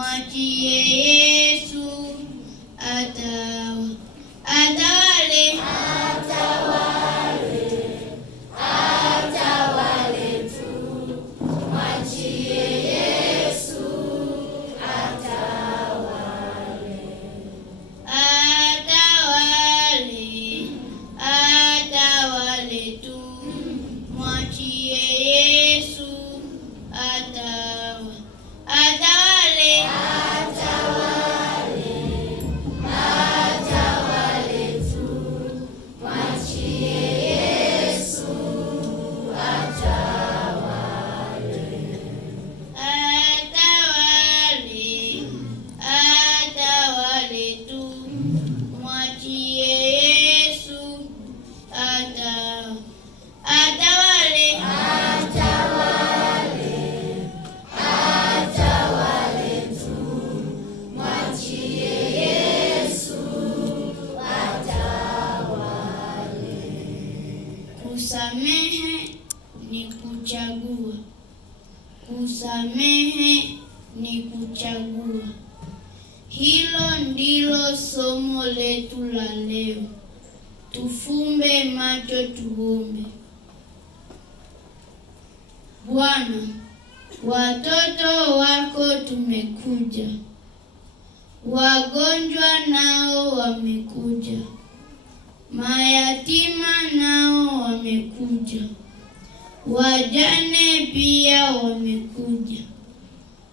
mwachie Yesu atawale. Kusamehe ni kuchagua. Kusamehe ni kuchagua. Hilo ndilo somo letu la leo. Tufumbe macho tuombe. Bwana, watoto wako tumekuja. Wagonjwa nao wamekuja. Mayatima nao wamekuja. Wajane pia wamekuja.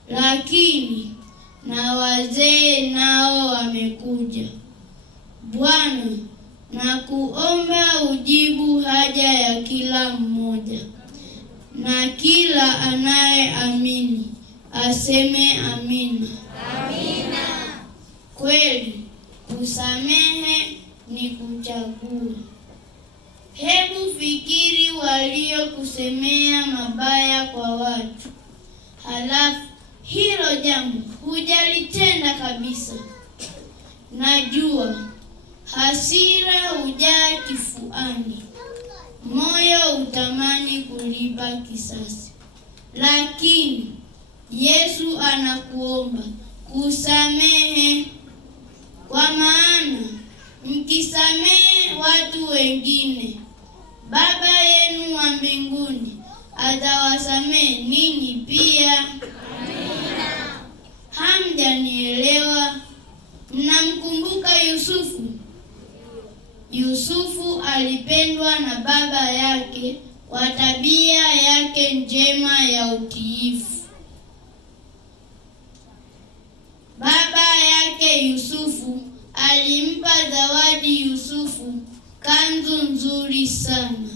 Lakini na wazee nao wamekuja. Bwana, nakuomba ujibu haja ya kila mmoja. Na kila anayeamini aseme amina. Amina. Kweli kusamehe ni kuchagua. Hebu fikiri waliokusemea mabaya kwa watu, halafu hilo jambo hujalitenda kabisa. Najua hasira hujaa kifuani, moyo utamani kulipa kisasi, lakini Yesu anakuomba kusamehe, kwa maana mkisamehe watu wengine, Baba yenu wa mbinguni atawasamehe ninyi pia. Amina. Hamjanielewa? Mnamkumbuka Yusufu? Yusufu alipendwa na baba yake kwa tabia yake njema ya utiifu. Baba yake Yusufu alimpa zawadi Yusufu kanzu nzuri sana.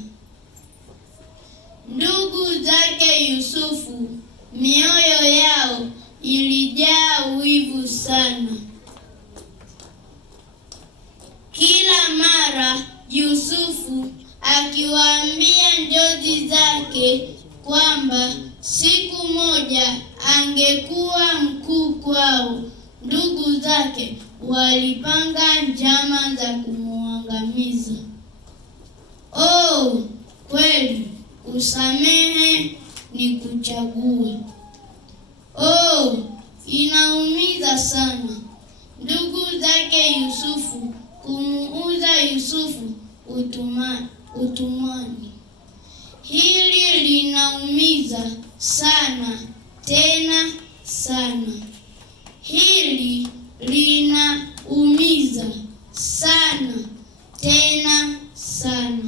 Ndugu zake Yusufu mioyo yao ilijaa wivu sana. Kila mara Yusufu akiwaambia njozi zake kwamba siku moja angekuwa mkuu kwao, ndugu zake walipanga njama za kumwangamiza. Oh, kweli kusamehe ni kuchagua. Oh, inaumiza sana ndugu zake Yusufu kumuuza Yusufu utumwani. Hili linaumiza sana, tena sana. Hili linaumiza sana, tena sana.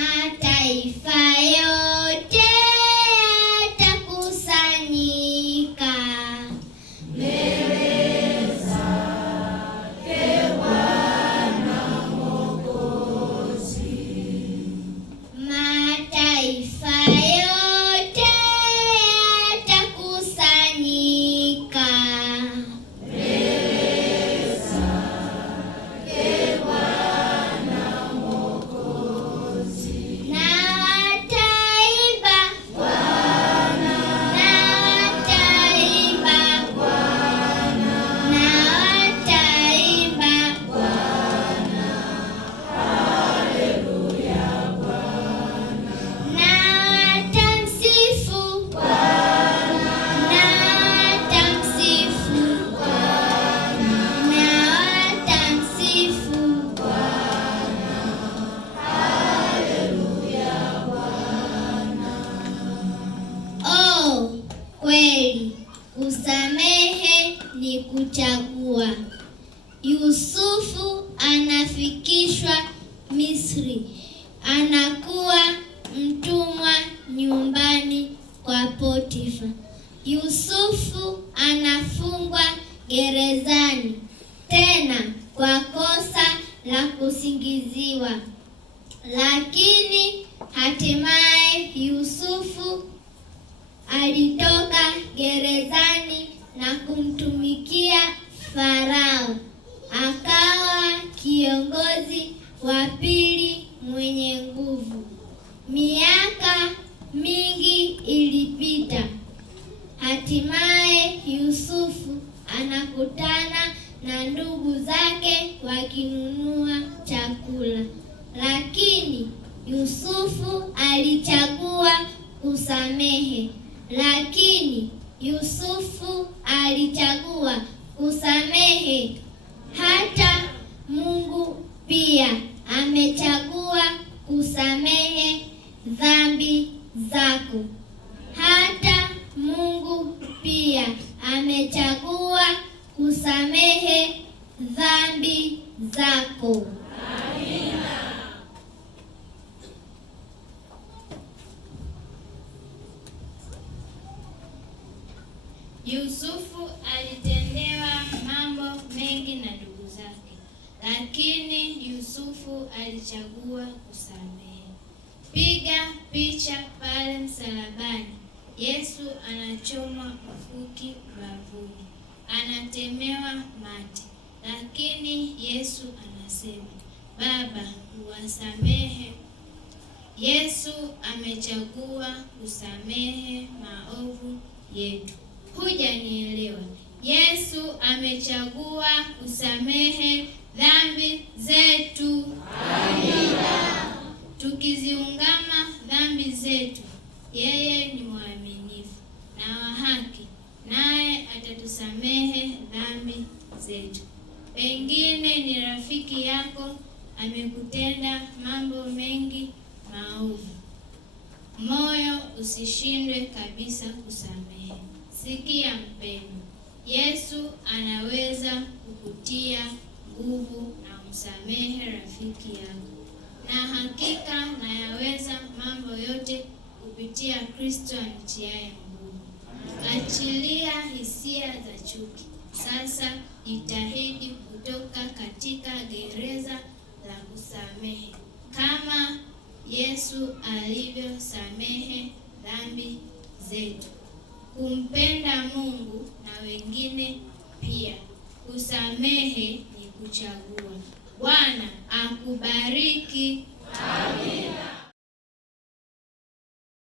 Mataifa yote yatakusanyika mbele zake Bwana Mwokozi. Mataifa la kusingiziwa. Lakini hatimaye Yusufu alitoka gerezani na kumtumikia Farao, akawa kiongozi wa pili mwenye nguvu. Miaka mingi ilipita. Hatimaye Yusufu anakutana na ndugu zake wakinunua chakula. Lakini Yusufu alichagua kusamehe. Hata Mungu pia amechagua kusamehe dhambi zako. Hata Mungu pia amechagua kusamehe dhambi zako. Amina. Yusufu alitendewa mambo mengi na ndugu zake, lakini Yusufu alichagua kusamehe. Piga picha pale msalabani. Yesu anachomwa mkuki ubavuni, anatemewa mate, lakini Yesu anasema, Baba, uwasamehe. Yesu amechagua kusamehe maovu yetu. Hujanielewa? Yesu amechagua kusamehe dhambi zetu. Amina. Tukiziungama dhambi zetu, yeye ni mwaminifu na wa haki, naye atatusamehe dhambi zetu. Pengine ni rafiki yako amekutenda mambo mengi maovu. Moyo usishindwe kabisa kusamehe. Sikia mpendwa, Yesu anaweza kukutia nguvu na msamehe rafiki yako, na hakika nayaweza mambo yote kupitia Kristo anitiaye nguvu. Achilia hisia za chuki. Sasa jitahidi kutoka katika gereza la kusamehe, kama Yesu alivyosamehe dhambi zetu. Kumpenda Mungu na wengine pia. Kusamehe ni kuchagua. Bwana akubariki. Amina.